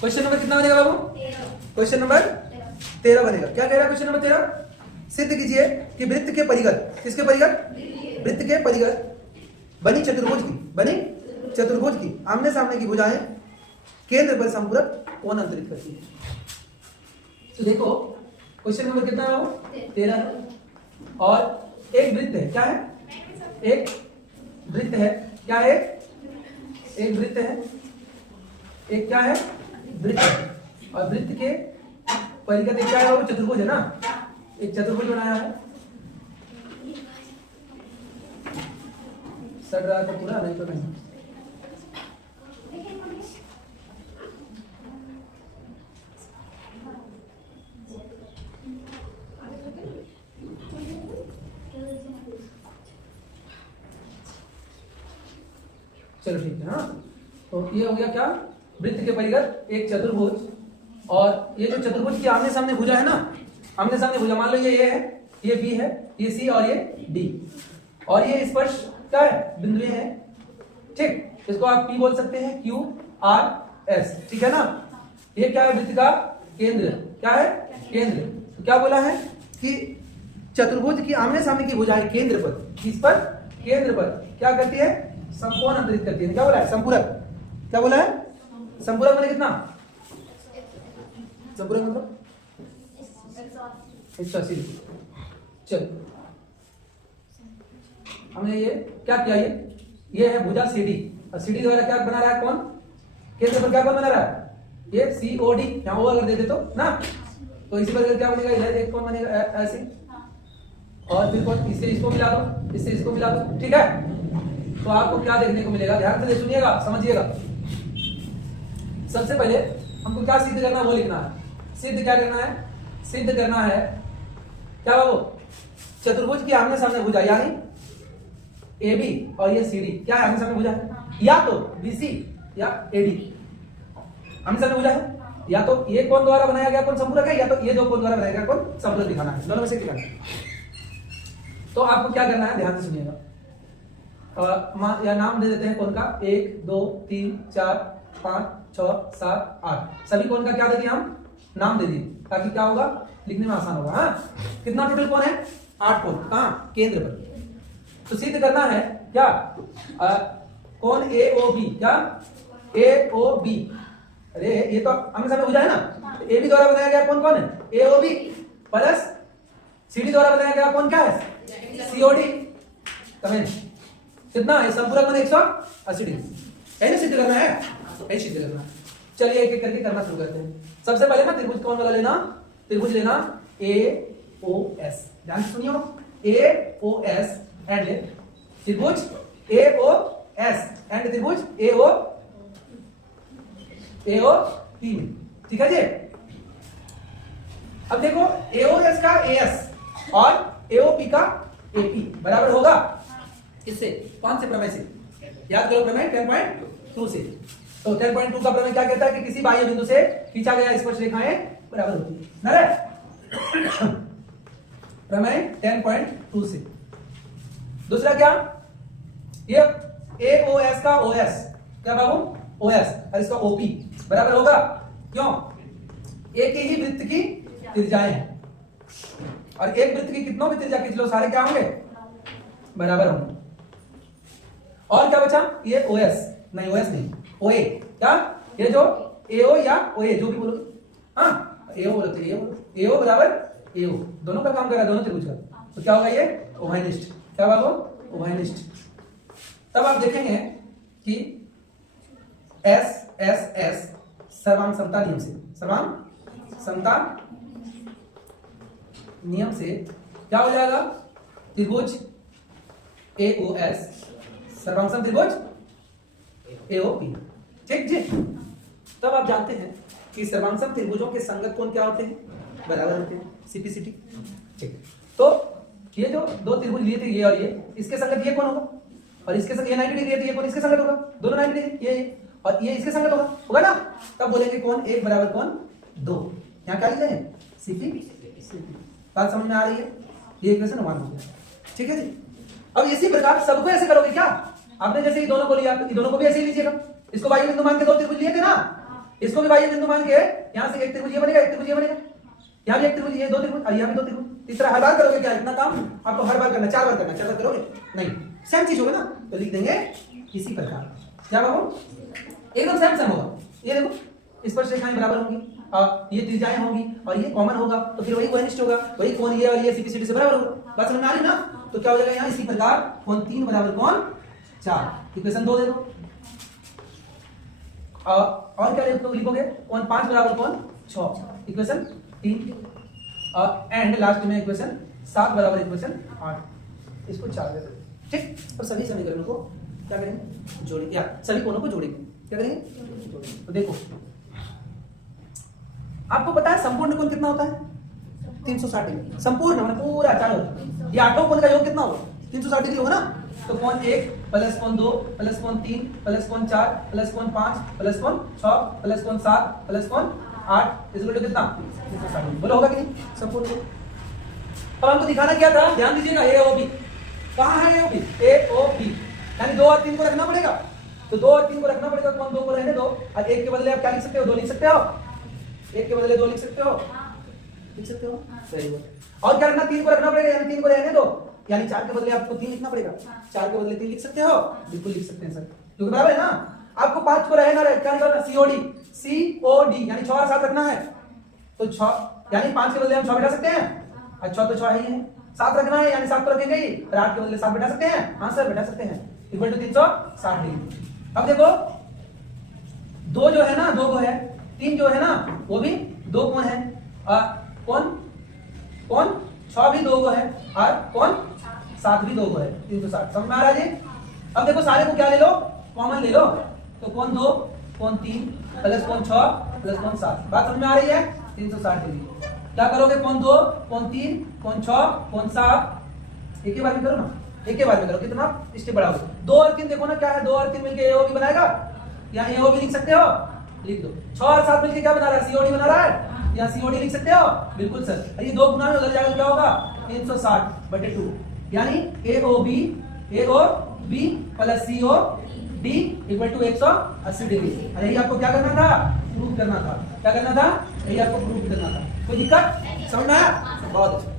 Question number कितना बनेगा बाबू? Question number 13 बनेगा। क्या कह रहा है क्वेश्चन नंबर 13? सिद्ध कीजिए कि वृत्त के परिगत, किसके परिगत? वृत्त के परिगत बनी चतुर्भुज की आमने सामने की भुजाएं केंद्र पर संपूरक कोण अंतरित करती है। तो देखो क्वेश्चन नंबर कितना है बाबू? 13। और एक वृत्त है, क्या है? एक वृत्त है, क्या है? एक वृत्त है, एक क्या है? वृत्त है। और वृत्त के परिगत क्या है बाबू? चतुर्भुज है ना, एक चतुर्भुज बनाया है। सट रहा तो पूरा, नहीं तो नहीं। चलो ठीक है। हाँ, तो ये हो गया क्या? वृत्त के परिगत एक चतुर्भुज, और ये जो चतुर्भुज की आमने सामने भुजा है ना, आमने सामने भुजा, मान लो ये है, ये बी है, ये सी और ये डी, और ये स्पर्श क्या है? बिंदुएं हैं, ठीक। इसको आप पी बोल सकते हैं, क्यू आर एस, ठीक है ना। ये क्या है? वृत्त का केंद्र, क्या है? केंद्र। तो क्या बोला है कि चतुर्भुज की आमने सामने की भुजाएं केंद्र पर, किस पर? केंद्र पर क्या करती है? समकोण अंतरित करती है। क्या बोला है? संपूरक। क्या बोला है? संपूरक मतलब कितना? संपूरक मतलब 180 डिग्री। चलो हमने ये क्या किया, ये है भुजा सीडी, और सीडी द्वारा क्या बना रहा है? कौन? केंद्र पर क्या कौन बना रहा है? ये सीओडी। यहाँ ओ अगर दे दे तो ना, तो इसी पर क्या बनेगा? इधर एक कौन बनेगा ऐसे, और फिर कौन? इससे इसको मिला दो, इससे इसको मिला दो, ठीक है। तो आपको क्या देखने को मिलेगा? ध्यान से सुनिएगा, समझिएगा। सबसे पहले हमको क्या सिद्ध करना है वो लिखना है। सिद्ध क्या करना है? सिद्ध करना है क्या बाबू? चतुर्भुज की आमने सामने भुजा, यानी AB और ये CD क्या है? आमने सामने भुजा है, या तो BC या AD आमने सामने भुजा है, या तो ये कौन द्वारा बनाया गया कौन संपूरक है, या तो ये दो कौन द्वारा बनाया गया कौन संपूरक दिखाना है, दोनों में से दिखाना है। तो आपको क्या करना है? ध्यान से सुनिएगा। या नाम दे देते हैं कौन का? 1 2 3 4 5 6 7 8, सभी कौन का क्या दे दिया? हम नाम दे दिए, ताकि क्या होगा? लिखने में आसान होगा। हाँ, कितना टोटल कौन है? 8 कौन। कहाँ? केंद्र पर। तो सिद्ध करना है क्या? कौन AOB, क्या? AOB। अरे ये तो आमने सामने भुजा है ना, AB द्वारा बनाया गया कौन कौन है? AOB प्लस CD द्वारा बनाया गया कौन क्या है? COD। कमेंट कितना है? संपूरक बने 180 डिग्री। ऐसे सिद्ध करना है, ऐसे सिद्ध करना है। चलिए एक एक करके करना शुरू करते हैं। सबसे पहले ना त्रिभुज कौन वाला लेना? त्रिभुज लेना AOS। ध्यान से सुनियो, AOS एंड त्रिभुज AOS एंड त्रिभुज AOP, ठीक है जी। अब देखो AOS का AS और AOP का AP बराबर होगा किससे? कौन से प्रमेय से? याद करो प्रमेय 10.2 से। तो 10.2 का प्रमेय क्या कहता है कि किसी बाह्य बिंदु से खींचा गया स्पर्श रेखाएं बराबर होती है ना। प्रमेय 10.2 से। दूसरा क्या? ये AOS का OS क्या बाबू? OS और इसका OP बराबर होगा, क्यों? एक ही वृत्त की त्रिज्याएं हैं, और एक वृत्त की कितनों भी त्रिज्या खींच लो, सारे क्या होंगे? बराबर होंगे। और क्या बचा? ये OS नहीं, OS नहीं, OA। क्या? ये जो AO या OA जो भी बोलो, हाँ AO बोलो तो AO बराबर AO, दोनों का काम कर रहा है, दोनों त्रिभुज का। तो क्या होगा? ये उभयनिष्ठ। क्या बाबू? उभयनिष्ठ। तब आप देखेंगे कि S सर्वांग समता नियम से, सर्वांग समता नियम से क्या हो जाएगा? त्रिभुज AOS सर्वांग सम त्रिभुज AOP, ठीक जी। तब आप जानते हैं कि सर्वांग त्रिभुजों के संगत कोण क्या होते हैं? बराबर होते हैं, CPCT, ठीक। तो ये जो दो त्रिभुज लिए थे, ये और ये, इसके संगत ये कौन होगा? और इसके संगत ये 90 डिग्री है, तो ये कौन इसके संगत होगा? दोनों 90 डिग्री, ये और ये इसके संगत होगा ना। तब बोलेंगे कौन 1 बराबर कौन 2। यहाँ क्या लिख रहे हैं? CPCT। बात समझ में आ रही है? ये इक्वेशन 1 हो गया, ठीक है जी। अब इसी प्रकार सबको ऐसे करोगे क्या? आपने जैसे ये दोनों को लिया, ये दोनों को भी ऐसे ही लीजिएगा। इसको बाह्य बिंदु मान के दो त्रिभुज लिए थे ना, इसको भी बाह्य बिंदु मान के यहाँ से एक त्रिभुज ये बनेगा, एक त्रिभुज ये बनेगा, यहाँ भी एक त्रिभुज, ये दो त्रिभुज और यहाँ भी दो त्रिभुज। इस तरह हर बार करोगे क्या? इतना काम आपको हर बार करना, 4 बार करना, 4 बार करोगे नहीं, सेम चीज होगा ना, तो लिख देंगे इसी प्रकार। क्या बाबू? एकदम सेम सेम होगा। ये देखो स्पर्श रेखाएं बराबर होंगी और ये त्रिज्याएं होंगी और ये कॉमन होगा, तो फिर वही वनिष्ठ होगा, वही कोण ये और ये सीपी से बराबर होगा। बात समझ में आ रही ना? तो क्या हो जाएगा यहाँ इसी प्रकार कोण 3 बराबर कोण 4, इक्वेशन 2 दे दो। और क्या लिखोगे? कोण 5 बराबर कोण 6, इक्वेशन 3, और एंड लास्ट में इक्वेशन 7 बराबर इक्वेशन 8, इसको 4 दे दो। ठीक, और सभी समीकरणों को क्या करेंगे? जोड़ेंगे, या सभी कोणों को जोड़ेंगे। क्या करेंगे? जोड़ेंगे। तो देखो आपको पता है संपूर्ण कोण कितना होता है? 360 डिग्री। संपूर्ण मतलब पूरा चारों, ये आठों कोण का योग कितना होगा? 360 डिग्री होगा ना। तो कोण 1 प्लस कोण 2 प्लस कोण 3 प्लस कोण 4 प्लस कोण 5 प्लस कोण 6 प्लस कोण 7 प्लस कोण 8 इसको कितना? 360 डिग्री। बोलो होगा कि नहीं? संपूर्ण कोण। अब हमको दिखाना क्या था? ध्यान दीजिएगा, ए ओ बी कहाँ है? ए ओ बी, ए ओ बी यानी 2 और 3 को रखना पड़ेगा। तो 2 और 3 को रखना पड़ेगा, कोण 2 को रहने दो और 1 के बदले आप क्या लिख सकते हो? 2 लिख सकते हो। 1 के बदले 2 लिख सकते हो, लिख सकते हो, वेरी गुड। और क्या रखना? 3 को रखना पड़ेगा, यानी 3 को रहने दो, यानी 4 के बदले आपको 3 लिखना पड़ेगा। 4 के बदले 3 लिख सकते हो, बिल्कुल लिख सकते हैं सर, क्योंकि बराबर है ना। आपको 5 को रहना है, क्या निकालना? सीओडी, सीओडी यानी 6 और 7 रखना है, तो 6 यानी 5 के बदले हम 6 बैठा सकते हैं, और 6 तो 6 ही है। 7 रखना है यानी 7 को रखेंगे ही, और 8 के बदले 7 बैठा सकते हैं। हाँ सर बैठा सकते हैं, इक्वल टू 360 डिग्री। अब देखो 2 जो है ना, 2 को है, 3 जो है ना वो भी 2 कोण है, और कोण 6 भी 2 को है, और कोण 7 भी 2 को है, 360। समझ में आ रहा है जी? अब देखो सारे को क्या ले लो? कॉमन ले लो, तो कोण 2 कोण 3 प्लस कोण 6 प्लस कोण 7, बात समझ में आ रही है? 360 डिग्री। क्या करोगे? कोण 2 कोण 3 कोण 6 कोण 7, एक ही बार में करो ना, एक ही बार में करो, कितना स्टेप बढ़ाओगे? 2 और 3 देखो ना क्या है, 2 और 3 मिलके एओबी बनाएगा, यहाँ एओबी लिख सकते हो, लिख दो। 6 और 7 मिलके क्या बना रहा है? सीओडी बना रहा है, यहाँ सीओडी लिख सकते हो, बिल्कुल सर। ये 2 गुना में उधर जाएगा, क्या होगा? 360/2 यानी AOB plus COD equal to 180 degree. यही आपको क्या करना था? प्रूव करना था। क्या करना था? यही आपको प्रूव करना था। कोई दिक्कत? समझ में आया? बहुत अच्छा।